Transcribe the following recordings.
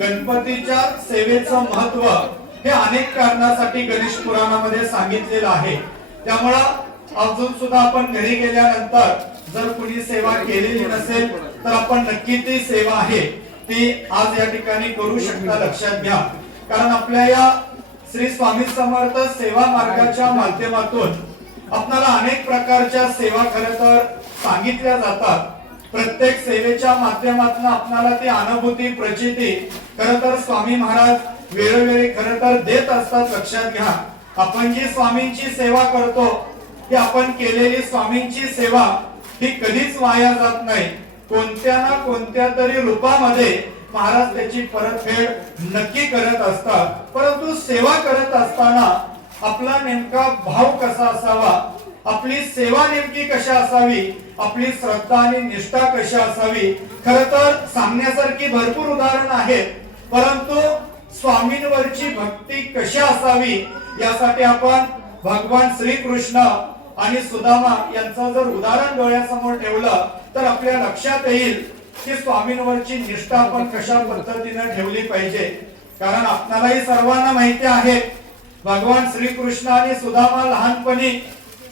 गणपतीच्या सेवेचं महत्त्व हे अनेक कारणासाठी गणेश पुराणामध्ये सांगितलेलं आहे. त्यामुळं अजून सुद्धा आपण घरी गेल्यानंतर जर कुणी सेवा केलेली नसेल तर आपण नक्की ती सेवा आहे ती आज या ठिकाणी करू शकता लक्षात घ्या. कारण आपल्या या श्री स्वामी समर्थ सेवा मार्गाच्या माध्यमातून आपल्याला अनेक प्रकारच्या सेवा खर तर सांगितल्या जातात. प्रत्येक सेवेच्या माध्यमातून आपणाला ती अनुभूती प्रचिती खर तर स्वामी महाराज वेळोवेळी खर तर देत असतात लक्षात घ्या. आपण जी स्वामींची सेवा करतो ती आपण केलेली स्वामींची सेवा ही कधीच वाया जात नाही. कोणत्या ना कोणत्या तरी रूपामध्ये महाराज त्याची परतफेड नक्की करत असतात. परंतु सेवा करत असताना आपला नेमका भाव कसा असावा? आपली सेवा नेमकी कशा असावी? आपली श्रद्धा आणि निष्ठा कशी असावी? खर तर सांगण्यासारखी भरपूर उदाहरण आहेत परंतु स्वामींवरची भक्ती कशी असावी यासाठी आपण भगवान श्रीकृष्ण आणि सुदामा यांचं जर उदाहरण डोळ्यासमोर ठेवलं तर आपल्या लक्षात येईल की स्वामींवरची निष्ठा आपण कशा पद्धतीने ठेवली पाहिजे. कारण आपणालाही सर्वांना माहिती आहे भगवान श्रीकृष्ण आणि सुदामा लहानपणी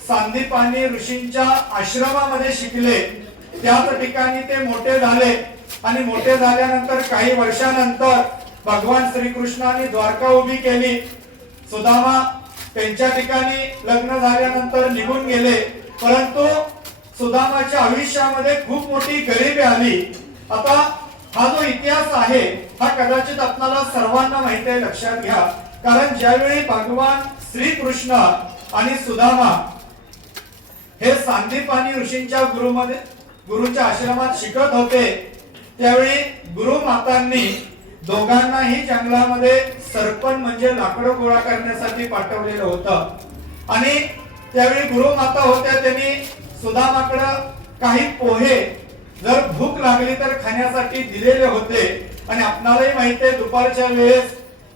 सांदीपानी ऋषींच्या आश्रमामध्ये शिकले. त्याच ठिकाणी ते मोठे झाले. आणि मोठे झाल्यानंतर काही वर्षानंतर भगवान श्रीकृष्णाने द्वारका उभी केली. सुदामा त्यांच्या ठिकाणी लग्न झाल्यानंतर निघून गेले. परंतु सुदामाच्या आयुष्यामध्ये खूप मोठी गरिबी आली. आता हा जो इतिहास आहे हा कदाचित आपल्याला सर्वांना माहिती आहे लक्षात घ्या. कारण ज्यावेळी भगवान श्रीकृष्ण आणि सुदामा हे सांदीपानी ऋषींच्या गुरुमध्ये गुरुच्या आश्रमात शिकत होते. त्यावेळी गुरु मातांनी दोघांनाही जंगलामध्ये सरपण म्हणजे लाकडं गोळा करण्यासाठी पाठवलेलं होतं. आणि त्यावेळी गुरु माता होत्या त्यांनी सुदामाकडं काही पोहे जर भूक लागली तर खाण्यासाठी दिलेले होते. आणि आपणालाही माहिती आहे दुपारच्या वेळेस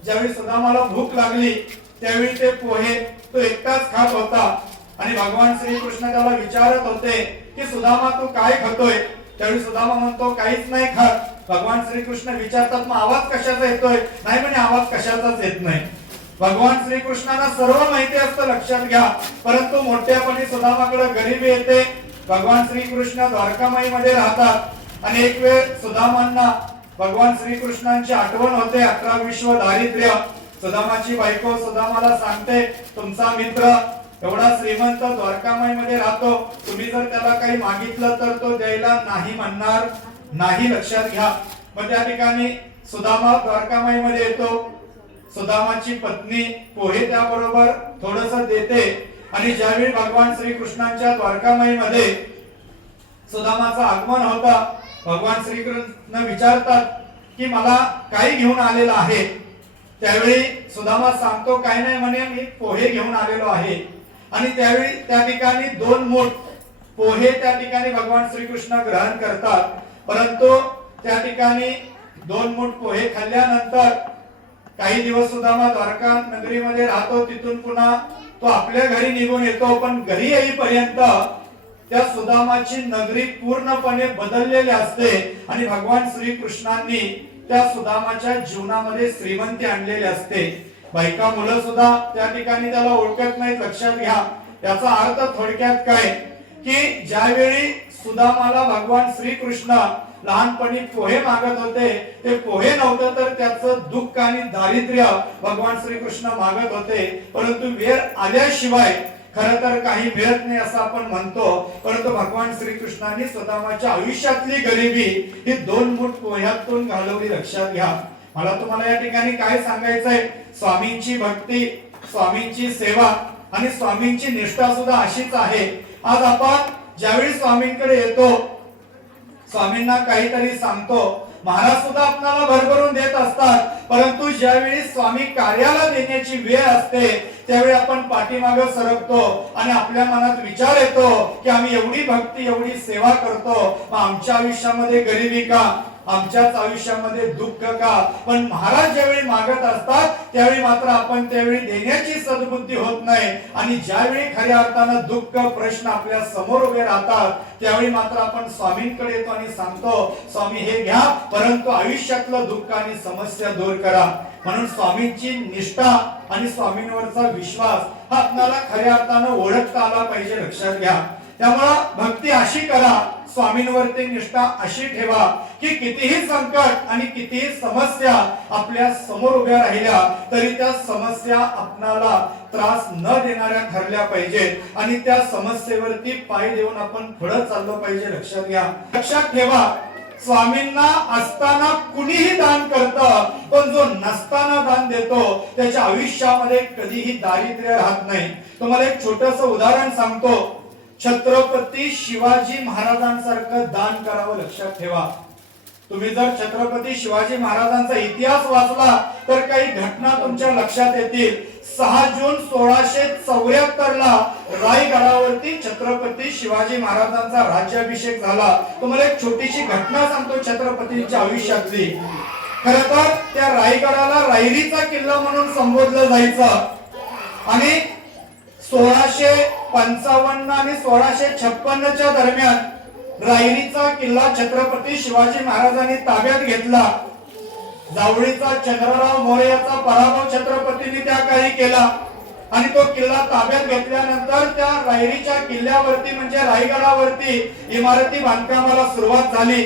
ज्यावेळी सुदामाला भूक लागली त्यावेळी ते पोहे तो एकटाच खात होता. आणि भगवान श्री कृष्ण त्याला विचारत होते की सुदामा तू काय खातोय? त्यावेळी सुदामा म्हणतो काहीच नाही खात. भगवान श्रीकृष्ण विचारतात मग आवाज कशाचा येतोय? नाही म्हणे आवाज कशाचाच येत नाही. भगवान श्रीकृष्णाला सर्व माहिती असतं लक्षात घ्या. परंतु मोठ्यापणी सुदामाकडे गरिबी येते. भगवान श्रीकृष्ण द्वारकामाई मध्ये राहतात. आणि एक वेळ सुदामांना भगवान श्रीकृष्णांची आठवण होते अकरा विश्व दारिद्र्य. सुदामाची बायको सुदामाला सांगते तुमचा मित्र एवढा श्रीमंत द्वारकामाई मध्ये राहतो. तुम्ही जर त्याला काही मागितलं तर तो द्यायला नाही म्हणणार. नाही लक्षात घ्या. मग त्या ठिकाणी सुदामा द्वारकामाई मध्ये येतो. सुदामाची पत्नी पोहे त्याबरोबर थोडस देते. आणि ज्यावेळी भगवान श्रीकृष्णांच्या द्वारकामाई मध्ये सुदामाचं आगमन होता भगवान श्रीकृष्ण विचारतात की मला काही घेऊन आलेला आहे. त्यावेळी सुदामा सांगतो काय नाही म्हणे मी पोहे घेऊन आलेलो आहे. आणि त्यावेळी त्या ठिकाणी दोन मोठ पोहे त्या ठिकाणी भगवान श्रीकृष्ण ग्रहण करतात. परंतु त्या ठिकाणी दोन मूठ पोहे खाल्ल्यानंतर काही दिवस सुदामा द्वारका नगरीमध्ये राहतो. तिथून पुन्हा तो आपल्या घरी निघून येतो. पण घरी येईपर्यंत त्या सुदामाची नगरी पूर्णपणे बदललेली असते आणि भगवान श्रीकृष्णांनी त्या सुदामाच्या जीवनामध्ये श्रीमंती आणलेली असते. बायका मुलं सुद्धा त्या ठिकाणी त्याला ओळखत नाहीत लक्षात घ्या. याचा अर्थ थोडक्यात काय? की ज्यावेळी सुदामाला भगवान श्रीकृष्ण लहानपणी पोहे मागत होते ते पोहे नव्हतं तर त्याचं दुःख आणि दारिद्र्य भगवान श्रीकृष्ण मागत होते. परंतु वेळ आल्याशिवाय खर तर काही मिळत नाही असं आपण म्हणतो. परंतु भगवान श्रीकृष्णाने सुदामाच्या आयुष्यातली गरिबी ही दोन मूठ पोह्यातून घालवली लक्षात घ्या. मला तुम्हाला या ठिकाणी काय सांगायचंय? स्वामींची भक्ती स्वामींची सेवा आणि स्वामींची निष्ठा सुद्धा अशीच आहे. आज आपण ज्यावेळी स्वामींकडे येतो स्वामींना काहीतरी सांगतो. महाराज सुद्धा आपल्याला भरभरून देत असतात. परंतु ज्यावेळी स्वामी कार्याला देण्याची वेळ असते त्यावेळी आपण पाठीमागे सरकतो आणि आपल्या मनात विचार येतो की आम्ही एवढी भक्ती एवढी सेवा करतो. मग आमच्या आयुष्यामध्ये गरिबी का? आमच्याच आयुष्यामध्ये दुःख का? पण महाराज ज्यावेळी मागत असतात त्यावेळी मात्र आपण त्यावेळी देण्याची सद्बुद्धी होत नाही. आणि ज्यावेळी खऱ्या अर्थानं दुःख प्रश्न आपल्यासमोर उभे राहतात त्यावेळी मात्र आपण स्वामींकडे येतो आणि सांगतो स्वामी हे घ्या परंतु आयुष्यातलं दुःख आणि समस्या दूर करा. म्हणून स्वामींची निष्ठा आणि स्वामींवरचा विश्वास हा आपल्याला खऱ्या अर्थानं ओळखता आला पाहिजे लक्षात घ्या. त्यामुळं भक्ती अशी करा स्वामींवरती निष्ठा अशी ठेवा की कितीही संकट आणि कितीही समस्या आपल्यासमोर उभ्या राहिल्या तरी त्या समस्या आपणाला त्रास न देणाऱ्या ठरल्या पाहिजेत. आणि त्या समस्येवरती पाय देऊन आपण पुढे चाललो पाहिजे लक्षात घ्या. लक्षात ठेवा स्वामींना असताना कुणीही दान करत पण जो नसताना दान देतो त्याच्या आयुष्यामध्ये कधीही दारिद्र्य राहत नाही. तुम्हाला एक छोटस उदाहरण सांगतो. छत्रपती शिवाजी महाराजांसारखं दान करावं लक्षात ठेवा. तुम्ही जर छत्रपती शिवाजी महाराजांचा इतिहास वाचला तर काही घटना तुमच्या लक्षात येतील. सहा जून सोळाशे चौऱ्याहत्तर ला रायगडावरती छत्रपती शिवाजी महाराजांचा राज्याभिषेक झाला. तुम्हाला एक छोटीशी घटना सांगतो छत्रपतींच्या आयुष्यातली. खर तर त्या रायगडाला रायरीचा किल्ला म्हणून संबोधलं जायचं. आणि सोळाशे पंचावन्न आणि सोळाशे छप्पन्नच्या दरम्यान रायरीचा किल्ला छत्रपती शिवाजी महाराजांनी ताब्यात घेतला. जावळीचा चंद्रराव मोरयाचा पराभव छत्रपतींनी त्या काळी केला आणि तो किल्ला ताब्यात घेतल्यानंतर त्या रायरीच्या किल्ल्यावरती म्हणजे रायगडावरती इमारती बांधकामाला सुरुवात झाली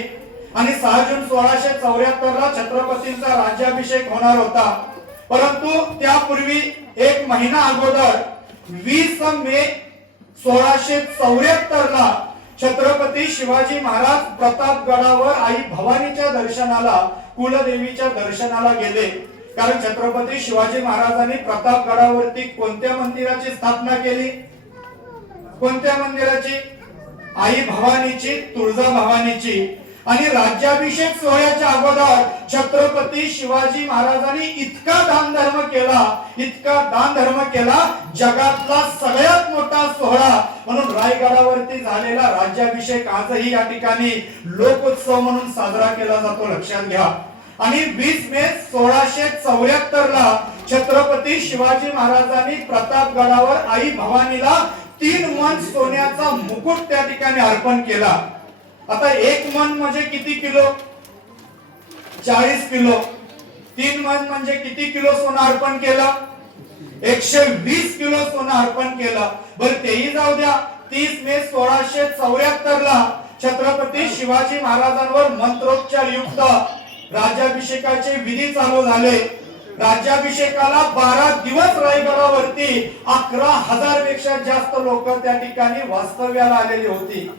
आणि सहा जून सोळाशे चौऱ्याहत्तर ला छत्रपतींचा राज्याभिषेक होणार होता. परंतु त्यापूर्वी एक महिना अगोदर वीस मे सोळाशे चौऱ्याहत्तर ला छत्रपती शिवाजी महाराज प्रतापगडावर आई भवानीच्या दर्शनाला कुलदेवीच्या दर्शनाला गेले. कारण छत्रपती शिवाजी महाराजांनी प्रतापगडावरती कोणत्या मंदिराची स्थापना केली? कोणत्या मंदिराची? आई भवानीची तुळजा भवानीची. आणि राज्याभिषेक सोहळ्याच्या अगोदर छत्रपती शिवाजी महाराजांनी इतका दान धर्म केला इतका दान धर्म केला जगातला सगळ्यात मोठा सोहळा. म्हणून रायगडावरती झालेला राज्याभिषेक आजही या ठिकाणी लोकोत्सव म्हणून साजरा केला जातो लक्षात घ्या. आणि वीस मे सोळाशे चौऱ्याहत्तर ला छत्रपती शिवाजी महाराजांनी प्रतापगडावर आई भवानीला तीन मन सोन्याचा मुकुट त्या ठिकाणी अर्पण केला. आता एक मन म्हणजे किती किलो? चाळीस किलो. तीन मन म्हणजे किती किलो सोनं अर्पण केलं? एकशे वीस किलो सोनं अर्पण केलं. बरं तेही जाऊ द्या. तीस मे सोळाशे चौऱ्याहत्तर ला छत्रपती शिवाजी महाराजांवर मंत्रोच्चार युक्त राज्याभिषेकाचे विधी चालू झाले. राज्याभिषेकाला बारा दिवस रायगडावरती अकरा हजारपेक्षा जास्त लोक त्या ठिकाणी वास्तव्याला आलेली होती.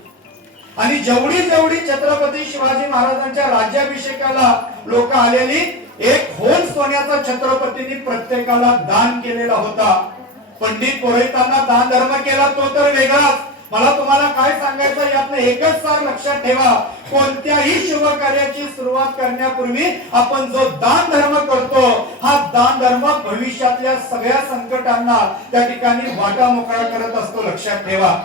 आणि जेवढी जेवढी छत्रपती शिवाजी महाराजांच्या राज्याभिषेकाला लोक आलेली एक होल सोन्याचा छत्रपतींनी प्रत्येकाला दान केलेला होता. पंडित पुरोहितांना दान धर्म केला तो तर वेगळाच. मला तुम्हाला काय सांगायचं यातनं एकच सार लक्षात ठेवा. कोणत्याही शुभ कार्याची सुरुवात करण्यापूर्वी आपण जो दान धर्म करतो हा दान धर्म भविष्यातल्या सगळ्या संकटांना त्या ठिकाणी वाटा मोकळा करत असतो लक्षात ठेवा.